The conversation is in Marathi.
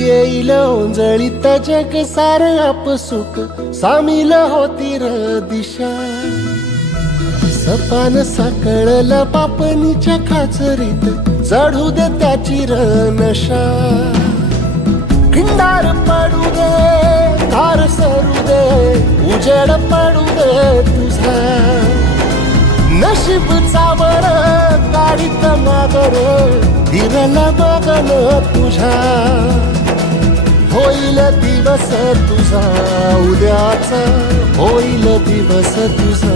येईल ओंजळीत जग सार आपसुक सामील होती र दिशा सपान साकळला पापणीच्या खाचरीत चढू दे त्याची र नशा खिंडार पडू दे धार सरू दे उजेड पडू दे तुझा नशीब चावर गाडीत मागर हिरल बघन तुझ्या होईल दिवस तुझा उद्याचा होईल दिवस तुझा